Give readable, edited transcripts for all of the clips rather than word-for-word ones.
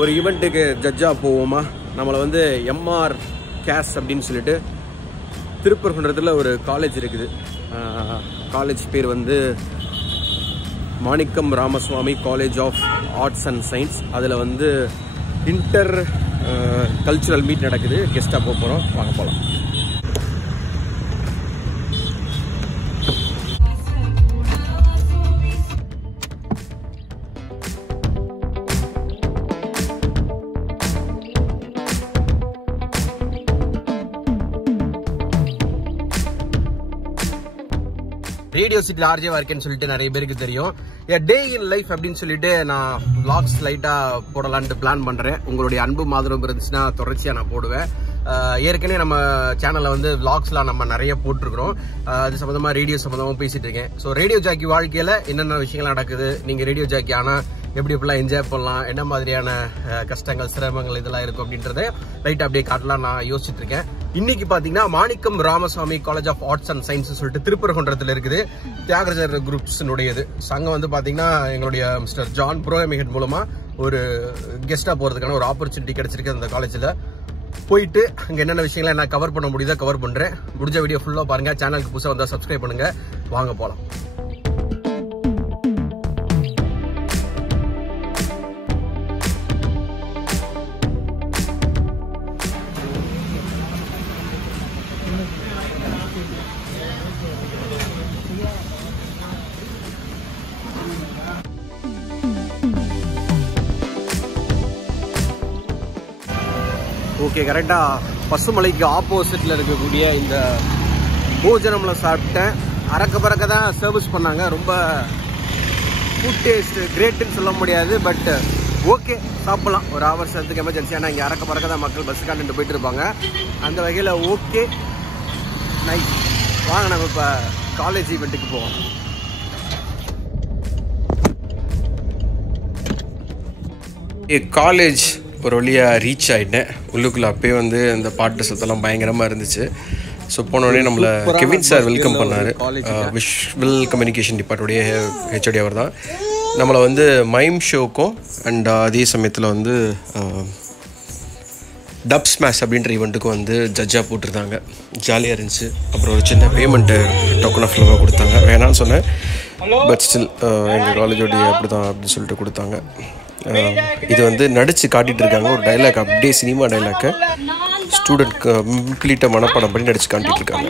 ஒரு ஈவெண்ட்டுக்கு ஜட்ஜாக போவோமா. நம்மளை வந்து எம்ஆர் கேஸ் அப்படின்னு சொல்லிட்டு திருப்பரங்குன்றத்தில் ஒரு காலேஜ் இருக்குது. காலேஜ் பேர் வந்து Manickam Ramaswamy college of arts and science. அதில் வந்து இன்டர் கல்ச்சுரல் மீட் நடக்குது. கெஸ்ட்டாக போக போகிறோம். வாங்க போகலாம். ரேடியோ சிட்டியில் ஆர்ஜேவா இருக்கேன்னு சொல்லிட்டு நிறைய பேருக்கு தெரியும். டே இன் லைஃப் அப்படின்னு சொல்லிட்டு நான் விளாக்ஸ் லைட்டாக போடலான்ட்டு பிளான் பண்ணுறேன். உங்களுடைய அன்பு மாதிரம் இருந்துச்சுன்னா தொடர்ச்சியாக நான் போடுவேன். ஏற்கனவே நம்ம சேனலில் வந்து விளாக்ஸ்லாம் நம்ம நிறைய போட்டிருக்கிறோம். அது சம்மந்தமாக ரேடியோ சம்மந்தமாக பேசிகிட்டு இருக்கேன். ஸோ ரேடியோ ஜாக்கி வாழ்க்கையில் என்னென்ன விஷயங்கள் நடக்குது, நீங்கள் ரேடியோ ஜாக்கி ஆனால் எப்படி எப்படிலாம் என்ஜாய் பண்ணலாம், என்ன மாதிரியான கஷ்டங்கள் சிரமங்கள் இதெல்லாம் இருக்கும் அப்படின்றத லைட்டாக அப்படியே காட்டலாம் நான் யோசிச்சுட்டு இருக்கேன். இன்னைக்கு பார்த்தீங்கன்னா Manickam Ramaswamy college of arts and science சொல்லிட்டு திருப்பரங்குன்றத்தில் இருக்குது. தியாகராஜர் குரூப்ஸ்னுடையது. அங்கே வந்து பார்த்தீங்கன்னா எங்களுடைய மிஸ்டர் ஜான் புரோஹிமிகன் மூலமாக ஒரு கெஸ்ட்டாக போகிறதுக்கான ஒரு ஆப்பர்ச்சுனிட்டி கிடைச்சிருக்கு அந்த காலேஜில். போயிட்டு அங்கே என்னென்ன விஷயங்களை நான் கவர் பண்ண முடியுதோ கவர் பண்ணுறேன். முடிஞ்ச வீடியோ ஃபுல்லாக பாருங்கள். சேனலுக்கு புதுசாக வந்தால் சப்ஸ்கிரைப் பண்ணுங்கள். வாங்க போகலாம். ஓகே, கரெக்டாக பசுமலைக்கு ஆப்போசிட்டில் இருக்கக்கூடிய இந்த போஜனம்ல சாப்பிட்டேன். அறக்க பறக்க தான் சர்வீஸ் பண்ணாங்க. ரொம்ப ஃபுட் டேஸ்ட் கிரேட்டுன்னு சொல்ல முடியாது, பட் ஓகே சாப்பிட்லாம். ஒரு அவசரத்துக்கு எமர்ஜென்சி. ஆனால் இங்கே அறக்க பறக்க தான் மக்கள் பஸ் காண்டிட்டு போயிட்டு இருப்பாங்க. அந்த வகையில் ஓகே நைஸ். வாங்க நம்ம இப்போ காலேஜ் ஈவெண்ட்டுக்கு போவோம். காலேஜ் ஒரு வழியாக ரீச் ஆகிட்டேன். உள்ளுக்குள்ளே அப்பயே வந்து இந்த பாட்டு சத்தெல்லாம் பயங்கரமாக இருந்துச்சு. ஸோ போனோடனே நம்மளை கெவின் சார் வெல்கம் பண்ணார். விஷுவல் கம்யூனிகேஷன் டிபார்ட்டுடைய ஹெச்ஓடி அவர் தான். நம்மளை வந்து மைம் ஷோக்கும் அண்ட் அதே சமயத்தில் வந்து டப் ஸ்மாஷ் அப்படின்ற ஈவெண்ட்டுக்கும் வந்து ஜட்ஜாக போட்டிருந்தாங்க. ஜாலியாக இருந்துச்சு. அப்புறம் ஒரு சின்ன பேமெண்ட்டு டோக்கன் ஆஃப் லவ்வாக கொடுத்தாங்க. வேணான்னு சொன்னேன், பட் ஸ்டில் எங்கள் காலேஜோடைய அப்படி தான் அப்படின்னு சொல்லிட்டு கொடுத்தாங்க. இது வந்து நடிச்சு காட்டிட்டு இருக்காங்க. ஒரு டைலாக் அப்படியே சினிமா டைலாக்கை ஸ்டூடெண்ட் கம்ப்ளீட்டாக மனப்பாடம் பண்ணி நடிச்சு காட்டிட்டு இருக்காங்க.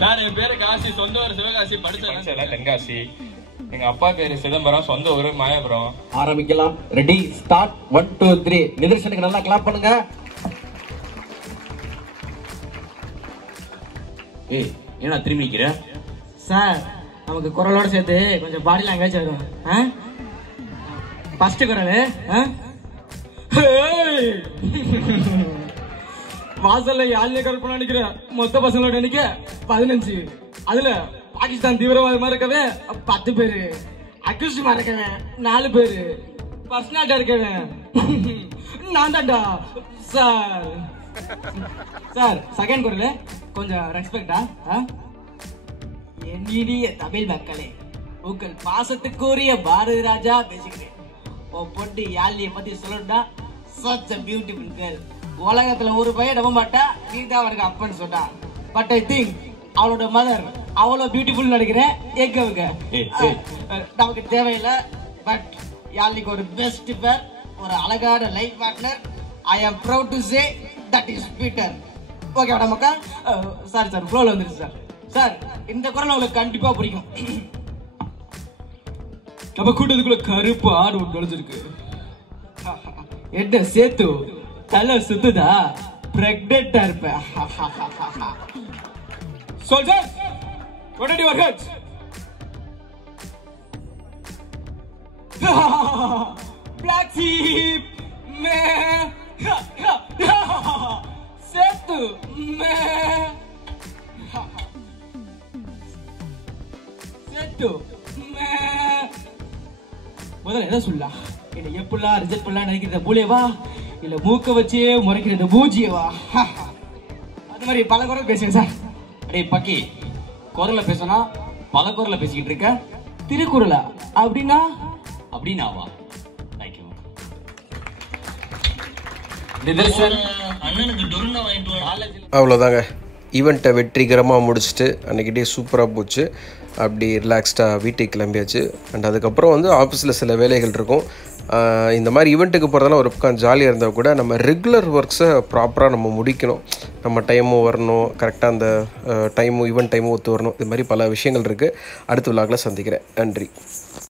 சார், என் பேரு காசி. சொந்த ஊர் சிவகாசி, படிச்ச தென்காசி. எங்க அப்பா பேரு சிதம்பரம், சொந்த ஊரு மாயபுரம். ஆரம்பிக்கலாம். Ready, start. 1 2 3. நிதர்சனுக்கு நல்லா கிளாப் பண்ணுங்க. ஏய், என்ன திரும்பி நிக்கிற? சார், நமக்கு குரலோட சேர்த்து கொஞ்சம் பாடி லாங்குவேஜ் வரும். ஃபர்ஸ்ட் குரல் வாசல்ல யாழ்னே கற்பனை நினைக்கிறேன். மொத்த பசங்களோட எண்ணிக்கை 15. அதுல பாகிஸ்தான் தீவிரவாதமா இருக்கவே 10 பேரு, அக்யூஸ்டா இருக்கவே 4 பேரு, பர்சனாலிட்டா இருக்கவே நான் தான்டா சார். சார், செகண்ட் குரல் கொஞ்சம் ரெஸ்பெக்டா. என்னிய தமிழ் மக்களே, உங்கள் பாசத்துக்குரிய பாரதி ராஜா பேசுகிறேன். உன் பொண்ணு யாழ்னிய பத்தி சொல்லணும்னா, such a beautiful girl. உலகத்துல ஒரு பையன் நம்ப மாட்டா, நீ தான் அவனுக்கு அப்பன்னு சொன்னா. பட் ஐ திங்க் அவளோட மதர் அவ்வளவு பியூட்டிஃபுல் நினைக்கிறேன். ஏக்கவுங்க நமக்கு தேவையில்லை. பட் யாழ்னிக்கு ஒரு பெஸ்ட் பேர், ஒரு அழகான லைஃப் பார்ட்னர். ஐ ஆம் proud to say that is Peter. Okay நமக்கா? சாரி சார், ஃப்ளோல வந்துருச்சு சார். சார், இந்த குரல் உங்களுக்கு கண்டிப்பா பிடிக்கும். நம்ம கூட்டத்துக்குள்ள கருப்பு ஆடு ஒன்று நுழைஞ்சிருக்கு. என்ன சேத்து தலை சுத்துதா? பிரெக்னெண்டா இருப்பேன். Soldiers, what are your heads? Black sheep, man. Setu, man. Setu, man. முதல்ல என்ன சொல்லலாம்? என்ன எப்படிலாம் ரிஜெக்ட் பண்ணலாம் நினைக்கிறத பூலேவா இல்ல மூக்க வச்சே முறைக்கிறது பூஜியவா? அது மாதிரி பல குரல் பேசுங்க சார். அடே பக்கி, குரல்ல பேசினா பல குரல்ல பேசிக்கிட்டு இருக்க. திருக்குறளா அப்படின்னா? அப்படின்னாவா? தேங்க்யூ. நிதர்சன் அண்ணனுக்கு டொருன்னா வாங்கிட்டு அவ்வளோதாங்க. ஈவெண்ட்டை வெற்றிகரமாக முடிச்சுட்டு அன்றைக்கி டே சூப்பராக போச்சு. அப்படி ரிலாக்ஸ்டாக வீட்டுக்கு கிளம்பியாச்சு. அண்ட் அதுக்கப்புறம் வந்து ஆஃபீஸில் சில வேலைகள் இருக்கும். இந்த மாதிரி ஈவெண்ட்டுக்கு போகிறதெல்லாம் ஒரு பக்கம் ஜாலியாக இருந்தால் கூட நம்ம ரெகுலர் ஒர்க்ஸை ப்ராப்பராக நம்ம முடிக்கணும். நம்ம டைமும் வரணும், கரெக்டாக அந்த டைமும் ஈவெண்ட் டைமும் ஒத்து வரணும். இது மாதிரி பல விஷயங்கள் இருக்குது. அடுத்த விழாக்களை சந்திக்கிறேன். நன்றி.